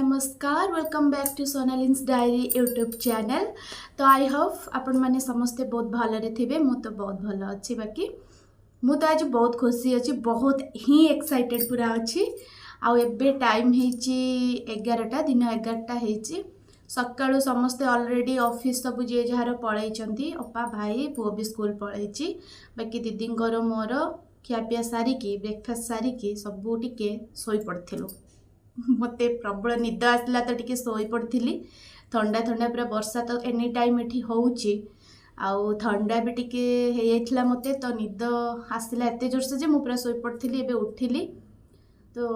नमस्कार welcome back to सोनालिन्स diary YouTube channel. तो आई होप आपण मैंने समस्ते बहुत भलरे थे। मु तो बहुत भल अच्छी बाकी मु तो आज बहुत खुशी अच्छी बहुत ही एक्साइटेड पूरा अच्छी। आउ एबे टाइम हेची 11टा दिन 11टा हेची सकाळु समस्ते ऑलरेडी ऑफिस सब जे जहार पळैचंती अपा भाई पुओ भी स्कूल पळैची। बाकी दीदींकर मोर खियापिया सारिकी ब्रेकफास्ट सारिकी सबू टिके सोई पड़थिलु। मते प्रबल निद आसला तो टिके सोई पड़थिली। ठंडा ठंडा पूरा वर्षा तो एनी टाइम एठी होउची आउ ठंडा भी टिके हे जाइथिला मते तो निद आसला एते जोर से जे मु पूरा सोई पड़थिली। एबे उठिली तो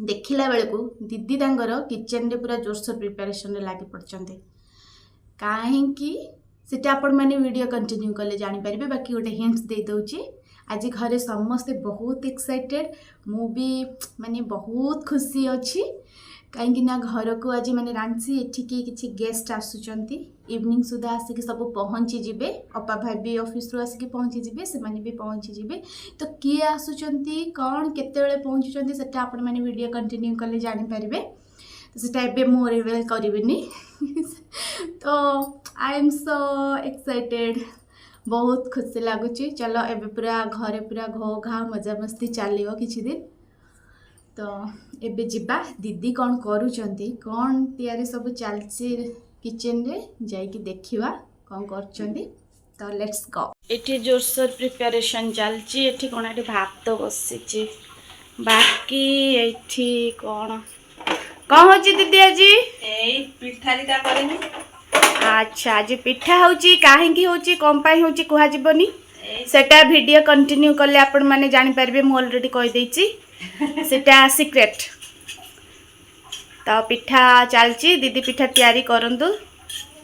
देखिला बेलकू दीदी तांगर किचन रे पूरा जोरसोर प्रिपरेशन रे लागी पड़चंते। काहेकि सेटा आपण माने वीडियो कंटिन्यू कले जानि परिबे। बाकी गोटे हिंट्स दे दउची आज घरे समस्ते बहुत एक्साइटेड मु भी माने बहुत खुशी अच्छी कहीं ना घर को आज माने रांची एठिकी किछि गेस्ट आसुचंती इवनिंग सुधा आसिक सब पहुँची जिबे। अपा भाई भी ऑफिस रो आसिक पहुँची जिबे से माने भी पहुँची जिबे। तो किए आसुचंती कौन केते बेले पहुँचुचंती सेटा आपण माने वीडियो कंटिन्यू कले जानि परिबे। तो सेटा एबे मो रिवील करिवेनी तो आई एम सो एक्साइटेड बहुत खुशी लगुच। चलो एबे पूरा घरे पूरा घो घा मजा मस्ती चलो किछि दिन। तो एबे जिबा दीदी कौन करूचंती कौन तैयारी सब चलची किचन रे जाइकी देखिवा कौन करचंती। तो लेट्स गो। एठी जोरसोर प्रिपरेशन चलची। एठी कोन एठी भात बसिची बाकी एठी कोन होची दीदी आजी एई पिठारीटा करेनी। अच्छा आज पिठा होची काहेकि होची कम पाई होची कुहा जीवनी सेटा वीडियो कंटिन्यू कले आपण माने जानि परबे। मु ऑलरेडी कहि देछि सेटा सीक्रेट। तो पिठा चलची दीदी पिठा तैयारी करंतु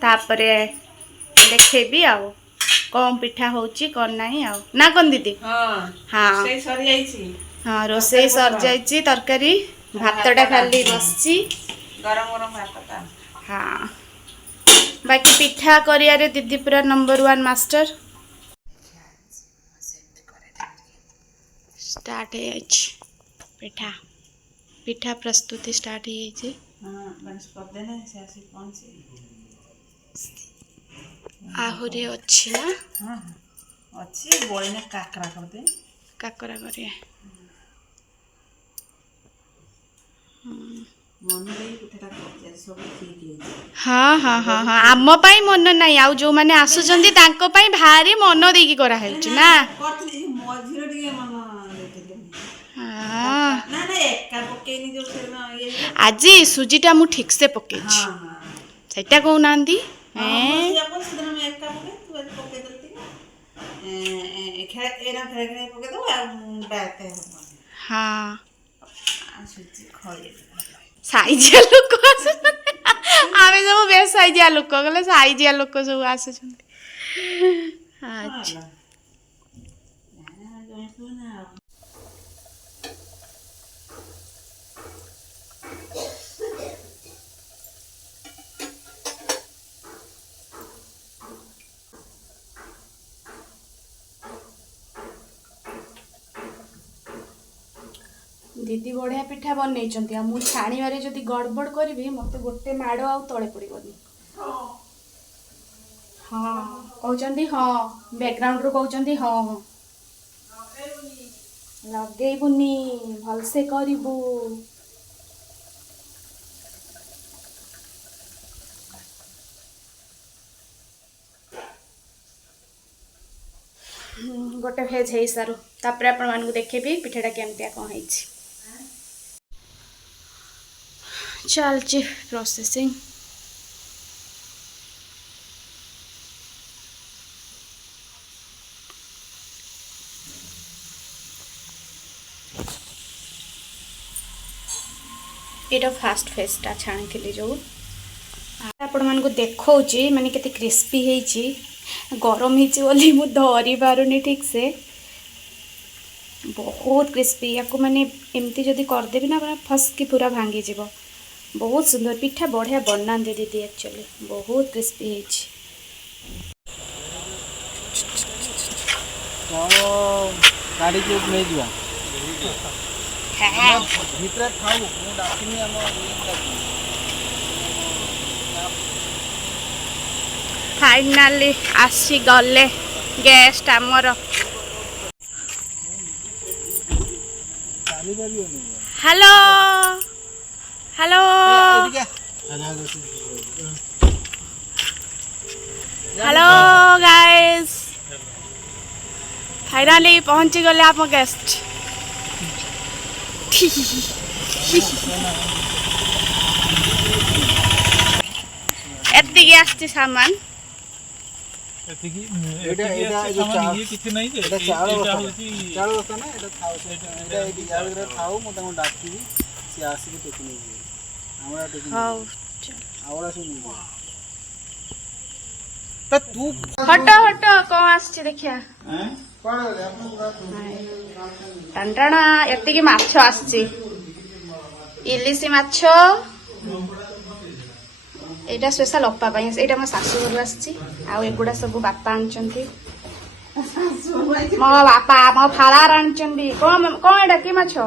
तापरे देखेबी आउ कम पिठा होची कोन नाही आउ ना कोन दीदी। हां हां से सरी जाईची। हां रोसे सर जाईची तरकारी भातटा खाली बसची गरम गरम भातटा। हां बाकी पिठा करियारे दीदी पूरा नंबर 1 मास्टर। स्टार्ट है पिठा पिठा प्रस्तुति स्टार्ट है। हां बंस कर देना से आसी कौन से आहुरी अच्छी ना। हां अच्छी बोले ने काकरा कर दे काकरा करिया मन देई पिठाटा कर सब ठीक है। हाँ हाँ हाँ हाँ आम पाई मन नहीं आउ जो माने आसुचंती तांको पाई भारी मन देकी करा हेउची ना। करथि मझिरे टिके मन देते हां ना ना एका पकेनी जो से ना ये आज सुजीटा मु ठीक से पके छी हां हां सेटा कहू नांदी हां या पर से मैं एका पके तू आज पके देती एना खेले पके दो बैठे हां सुजी खोले साइजिया लोक आमे सब बेस साइजिया लोक गले साइजिया लोक सब आसुचंती। अच्छा दीदी बढ़िया पिठा बनई मु छाणीबारे जदि गड़बड़ करी मत गोटे माड़ आ तले पड़ोनी। हाँ कहते हाँ बैकग्राउंड रू कहते हाँ लगेबुनी भलसे करिबू। गोटे भेज है सारू तापर आपण मानकु देखेबी पिठाटा केमतिया कौन है। चलची प्रोसेसिंग एटा फास्ट फेसटा छाणी जो आपण मानकु देखौची माने केते क्रिस्पी हेची गरम हेची बोली मु धरी पारुनी ठीक से बहुत क्रिस्पी या माने एमती जदि करदेबी ना फस की पूरा भांगी जीवो। बहुत सुंदर पिठा बढ़िया बनाते दीदी एक्चुअली बहुत क्रिस्पी हेची। गाड़ी के नहीं जुआ ଭିତରେ ଥାଉ ମୁଁ ଡାକିନି ଆମ फाइनाली आसी गले गेस्ट आमर hello hello hello guys finally पहुंची गले आप गेस्ट एतिकी आछी सामान हट हट कौन आछी देखिया टंटाणा एतिकी माछ आछी इलिसी माछ एटा स्पेशल अप्पा पाई एटा मो सासु घर आछी आ एगुडा सब बापा आनचंती मो बापा मो फालार आनचंती कोन कोन एटा की माछो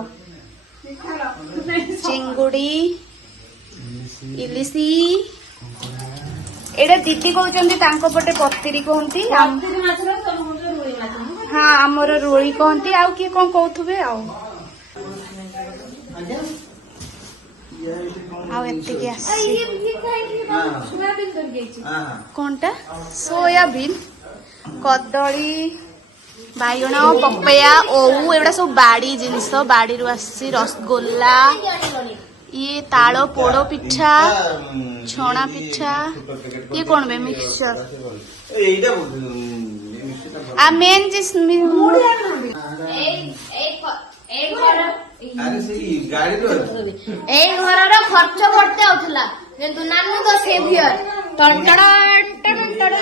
चिंगुडी इलिसी एटा दीदी कहउचंती तांको पटे पत्तिरी कहंती हाँ हमर रोई कहंती आ की कोन कहउथबे आ कौनटा सोयाबीन कदली बैगण पपया ओऊ एगुड़ा सब बाड़ी जिनस बाड़ी आसी रसगोल्ला ये ताल पोड़ पिठा छणा पिठा ये कौन बे मिक्सचर आ मेन जिस घर खर्च बढ़ते आउथला किंतु नानू तो सेवियर टंटड़ा टंटड़ा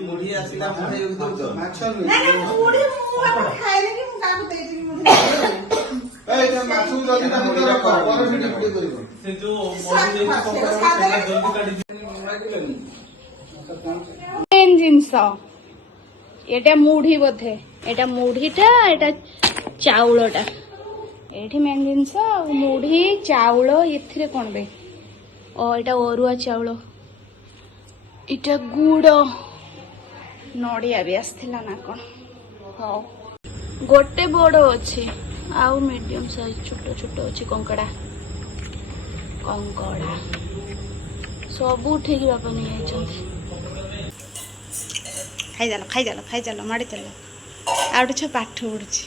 मुढ़ी आसीला मुढ़ी दउतो मुढ़ी मु आपण खाइले कि मु काको देइछि ए जे माछु जदी ताको रख पर भिडियो करिबो से जो मुढ़ी देछि पकड़ा जल्दी काटी मेन जिंस एटा मुढ़ी बोधे एटा मुढ़ीटा एटा चाउलटा एठी मेन जिनस मुढ़ी चाउल एथिरे कोन बे ओ एटा ओरुआ चाउल इटा गुड़ नड़िया भी आसथिला ना कोन हो गोटे बड़ अछि आउ मीडियम साइज छोटो छोटो अछि कंकड़ा कंकड़ा सबू ठीक बापा नहीं आइ छथि खाई जालो माड़ी चलो आउट छ पाठ पढुछि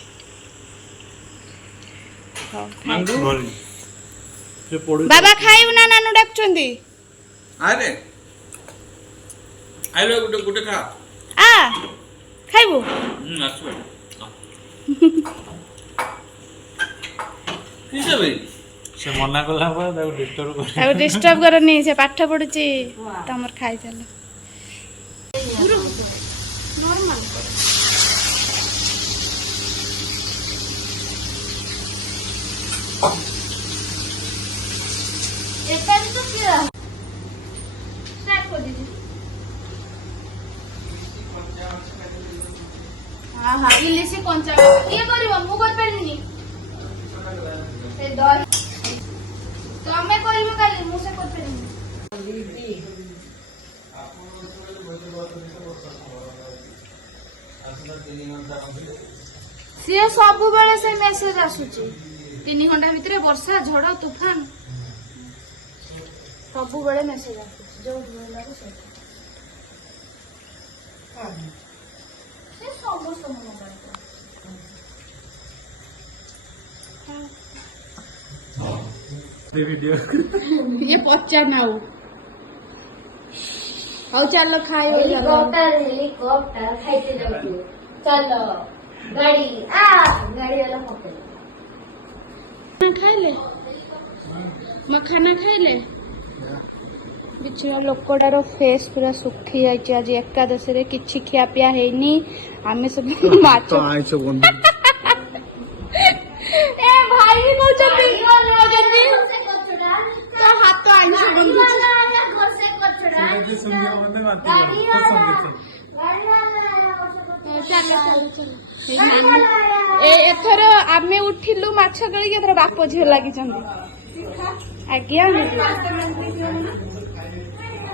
बाबा खाइबु ना नानू डाकचंदी अरे आइलो गुटे गुटे खा आ खाइबु आसु किसे भाई से मना कला बा ताको डिस्टर्ब करनी से पाठ पढुछि तमर खाइ चलो नॉर्मल एटा तो किया स्टार्ट कर दीजिए हां हां इलिसी कंचा ये करिवो मु कर पेलिनी से दही तमे करिवो काली मु से कर पेलिनी सी सब बेले से मेसेज आसुची 3 घंटा भितर वर्षा झड़ तूफान सब बेले मेसेज आसुची जो लागो से समस्त मोबाइल वीडियो ये पचार ना हो आओ चलो खाओ हेलीकॉप्टर खाइते जाऊ चलो गाड़ी वाला पकड़ खाइले मखाना खाइले बिछिया लोकटार फेस पूरा सुखी जाइए आज एकादशी रे किछि खिया पिया हेनी आमे सब माछ आइछ बंद ए भाई भी कहउछती तो हाथ आइछ बंद घर से कचड़ा गाड़ी वाला चलो चलो चलो एथर आमे उठिलु माछ गळी एथर बाप झियो लागि चंदी आज्ञा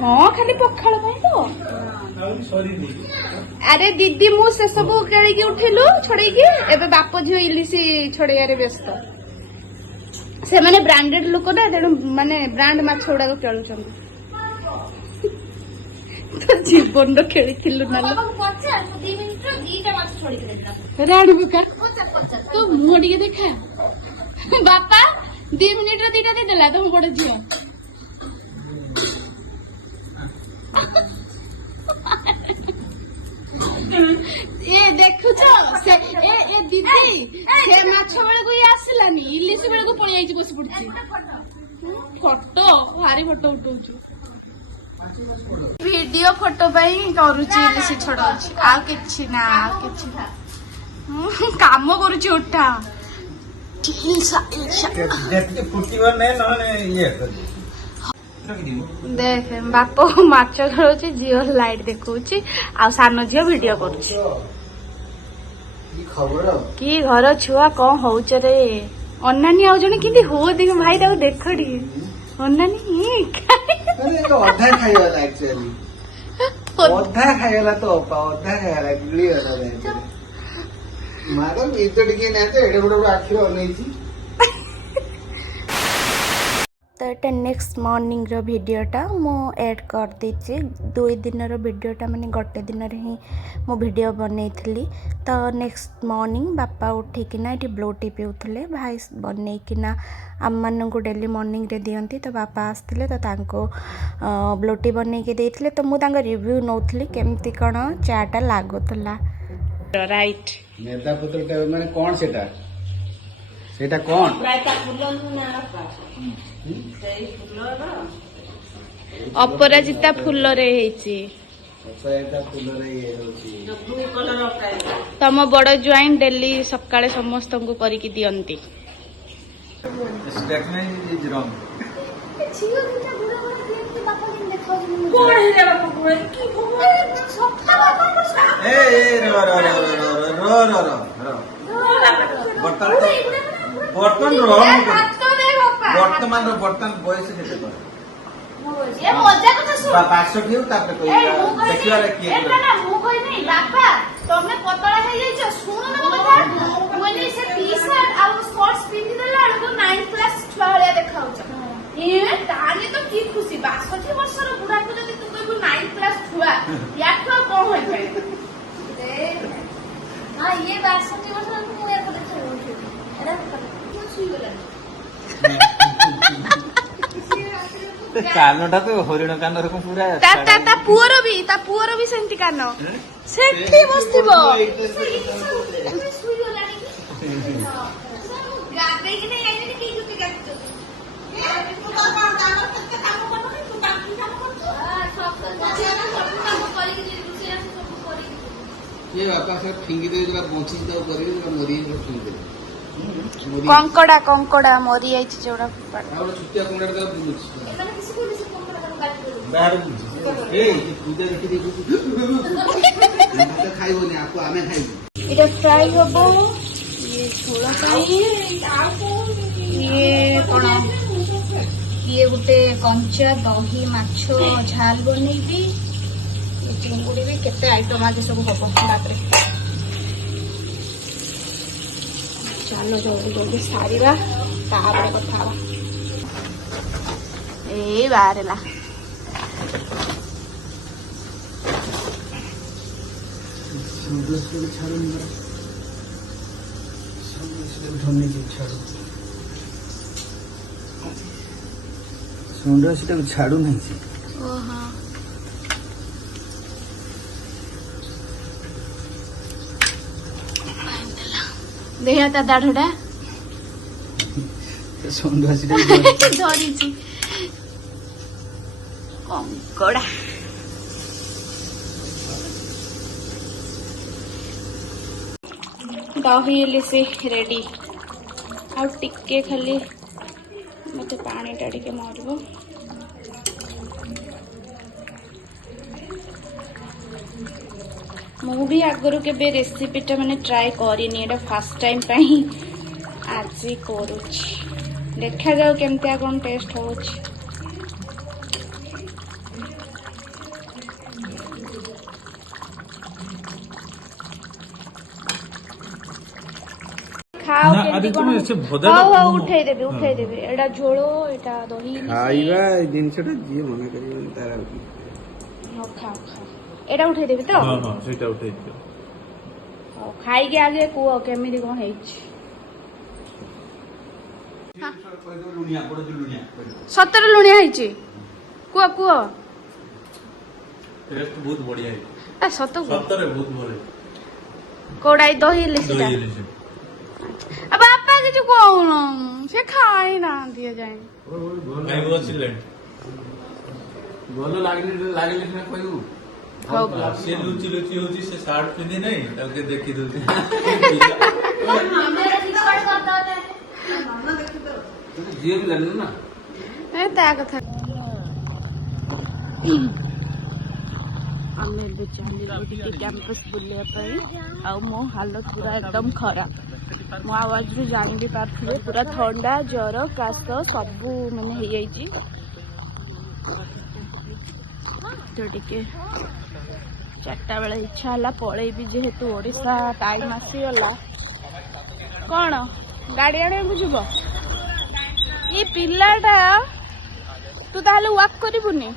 हां खाली पखाळ पई तो अरे दीदी मु से सब केळी की उठिलु छोड़े की एबे बाप झियो इलिसी छोड़े रे व्यस्त से माने ब्रांडेड लोक ना तेणु माने ब्रांड माछ उडा को केळु चंदी तो जीवन रो खेली थिलु ना बाबा पचा 2 मिनिट रो दीटा माछ छोड़ी देला राणी बुका पचा तो मुह टिके देखा बापा 2 मिनिट रो दीटा दे देला तुम बड़ झियो ए देखु छ से ए दीदी से माछ बेले को आसिलानी इलिस बेले को पळि आइची बस पड़ची फोटो भारी फोटो उठौछु वीडियो फोटो पाई करूची इलिस छड़ौची आ किछि ना काम करूची उठा फुटिवर नहीं नहने ये देख बाप माछ धरोची झील लाइट देखौची आ सानो झील वीडियो करूची की घर छुआ कौन होउछ रे अन्नानी आउ जने किंदी हो देख भाई ताको देखड़ी अन्नानी अधा खाइवाला एक्चुअली अधा खाइवाला तो अधा खाइवाला गिली वाला मारो इतो टिके ना तो एडे बड़ आखिर अनैची तो ये नेक्स्ट मॉर्निंग रो वीडियोटा मो ऐड कर देछि 2 दिन रो वीडियोटा माने गोटे दिन रे ही मो वीडियो बनैथली तो नेक्स्ट मॉर्निंग बापा उठिकिना ये ब्लो टी पिउथले भाई बनैकिना आम मान को डेली मॉर्निंग रे दियंती तो बापा आसथिले तो तांको ब्लो टी बनैके देथिले तो मु तांको रिव्यू नौथली केमती कोन चाटा लागोतला राइट मेदा पत्रटा माने कोन सेटा कोन अपराजिता फूल रे हेची तम बड़ ज्वाइन डेली सकाळे समस्त को करिकी दियंती छियो दीटा बुरा बुरा के बापा दिन देखौ कोण हे रे बापा कोण की सप्ता बापा को ए बर्तन वर्तमान बर्तन बयस केते ये मजा कथा सुन 500 कियो तापर कोई देखिवा रे किए एटा ना मु कोइ नै बापा तमे पतला हे जाय छ सुन ना कथा मोने से टी-शर्ट आ स्पोर्ट्स पिन्हि देला तो 9 प्लस 12 देखाउ छ ये ताने तो की खुशी 62 वर्षर बुढ़ा को जदी तू कहबो 9 प्लस 12 या तो कोन होय छै हां ये 62 वर्षर को यार को देखौ एरा क्यों सुई गेला कानटा तो हरिण कान रकम पूरा ता पुअर भी सेंती कान सेठी बसथिबो सुई गेला नी गाबे कि नै आइने की जुटी काटतो तू बाबा काम करते काम करबो तू काम करतो सब काम करी कि रुसे सब करी ये बापा से फिंगी दे जरा पहुंची तो करी मरी फिंगी दे कंकड़ा मरी आइछ जोड़ा और छुट्टिया कोंडा का बुझुछ एमाने किसी को किसी कंकड़ा का काट दो बाहर बुझुछ ए पूजा रखी दे तो खाइबोनी आपको आमे खाइबो इटा फ्राई होबो ये छोला खाई ये कोन ये गुटे कंचा दही माछो झाल बनेबी ये चिंगुड़ी भी केते आइटम आज सब होबो रात रे चलो जल्दी जल्दी सारिबा तापरे कथा ए बारेला सुंदर छाड़ू निरा सुंदर धन्य जी छाड़ू सुंदर से छाड़ू नहीं जी ओ हां देहा ता दाढ़ुडा सुंदर से धरिची कंकड़ा दही इलिसी रेडी आ टिके खाली मत पानी टा टिके मरबो ମୁଁ ବି ଆଗରୁ କେବେ ରେସିପିଟା ମାନେ ଟ୍ରାଏ କରିନି, ଏଇଟା ଫାର୍ଷ୍ଟ ଟାଇମ୍ ପାଇଁ ଆଜି କରୁଛି। ଦେଖାଯାଉ କେମିତିଆ କ'ଣ ଟେଷ୍ଟ ହେଉଛି। ଖାଅ ନା, କେମିତି ଆରେ କ'ଣ? ତୁମେ ସେ ଭଜାଟା ହଉ ହଉ କୁହ। ଉଠେଇଦେବି। ଏଇଟା ଝୋଳ, ଏଇଟା ଦହି ଖାଇବା ଏଇ ଜିନିଷଟା ଯିଏ ମନା କରିବନି ତାର ଆଉ କି। ହଉ ଖାଅ। ଏଇଟା ଉଠେଇଦେବି ତ? ହଁ ହଁ ସେଇଟା ଉଠେଇ ଦିଅ। ହଉ ଖାଇକି ଆଗେ କୁହ କେମିତି କ'ଣ ହେଇଛି। ସତରେ ଲୁଣିଆ ହେଇଛି? କୁହ ଟେଷ୍ଟ ବହୁତ ବଢିଆ ହେଇଛି। ସତ କୁହ। ସତରେ ବହୁତ ଭଲ ହେଇଛି। କୋଉଟା ଏଇ ଦହି ହେଲେ ସେଟା? ଦହି ଇଲିଶି। ବାପା କିଛି କହୁନ, ସେ ଖାଇ ନାହାନ୍ତି ଏଯାଏଁ। ଖାଇ ବସିଲେଣି। ଭଲ ଲାଗିଲେ ସିନା କହିବୁ। ହଉ ସେ ଲୁଚି ହଉଛି, ସେ ସାର୍ଟ ପିନ୍ଧି ନାହିଁ, ତାକୁ କିଏ ଦେଖି ଦଉଛି। ଯିଏ ବି ଜାଣିନ ନା ତା କଥା। ଆମେ ଏବେ ଚାଲିଲୁ ଟିକେ କ୍ୟାମ୍ପସ୍ ବୁଲିବା ପାଇଁ, ଆଉ ମୋ ହାଲତ ପୁରା ଏକଦମ ଖରାପ। ମୋ ଆୱାଜରୁ ଜାଣି ବି ପାରୁଥିବେ, ପୁରା ଥଣ୍ଡା, ଜ୍ୱର, କାଶ ସବୁ ମାନେ ହେଇଯାଇଛି। ତ ଟିକେ 4ଟା ବେଳେ ଇଚ୍ଛା ହେଲା ପଳେଇବି, ଯେହେତୁ ଓଡ଼ିଶା ଟାଇମ୍ ଆସିଗଲା। କ'ଣ ଗାଡ଼ି ଆଣିବାକୁ ଯିବ? ଏ ପିଲାଟା, ତୁ ତାହେଲେ ୱାକ୍ କରିବୁନି?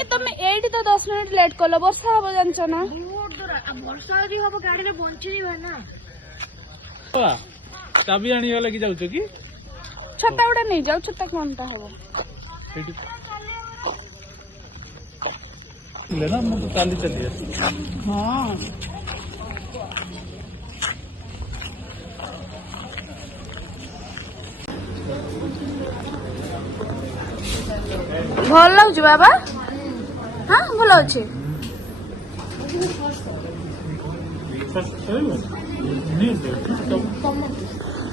ଏ ତମେ ଏଇଠି ତ 10 ମିନିଟ୍ ଲେଟ୍ କଲ, ବର୍ଷା ହବ ଜାଣିଛ ନା? ବର୍ଷା ଯଦି ହବ ଗାଡ଼ିରେ ବଞ୍ଚିଯିବା ନା। ଚାବି ଆଣିବା ଲାଗି ଯାଉଛ କି? ଛତା ଗୁଡ଼ା ନେଇଯାଉ, ଛତା କ'ଣଟା ହବ? ନା ମୁଁ ତ ଚାଲି ଆସିଛି। ହଁ ଭଲ ଲାଗୁଛି ବାବା? ହଁ ଭଲ ଅଛି।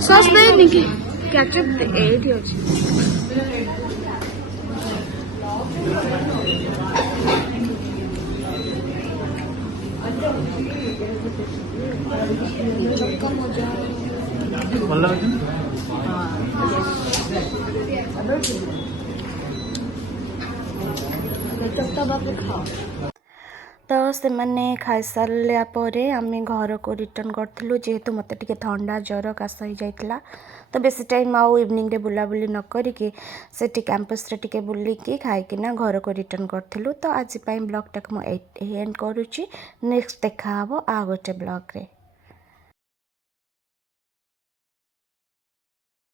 ସସ୍ ଦେଇନି କି? କ୍ୟାଚଅପ୍ ଏଇଠି ଅଛି। ଭଲ ଲାଗୁଛି ନା? ତ ସେମାନେ ଖାଇସାରିଲା ପରେ ଆମେ ଘରକୁ ରିଟର୍ନ କରିଥିଲୁ, ଯେହେତୁ ମୋତେ ଟିକେ ଥଣ୍ଡା, ଜ୍ୱର, କାଶ ହେଇଯାଇଥିଲା। ତ ବେଶୀ ଟାଇମ୍ ଆଉ ଇଭିନିଂରେ ବୁଲାବୁଲି ନ କରିକି ସେଠି କ୍ୟାମ୍ପସ୍ରେ ଟିକେ ବୁଲିକି ଖାଇକିନା ଘରକୁ ରିଟର୍ନ କରିଥିଲୁ। ତ ଆଜି ପାଇଁ ବ୍ଲଗ୍ଟାକୁ ମୁଁ ଏଣ୍ଡ କରୁଛି। ନେକ୍ସଟ ଦେଖା ହେବ ଆଉ ଗୋଟେ ବ୍ଲଗ୍ରେ।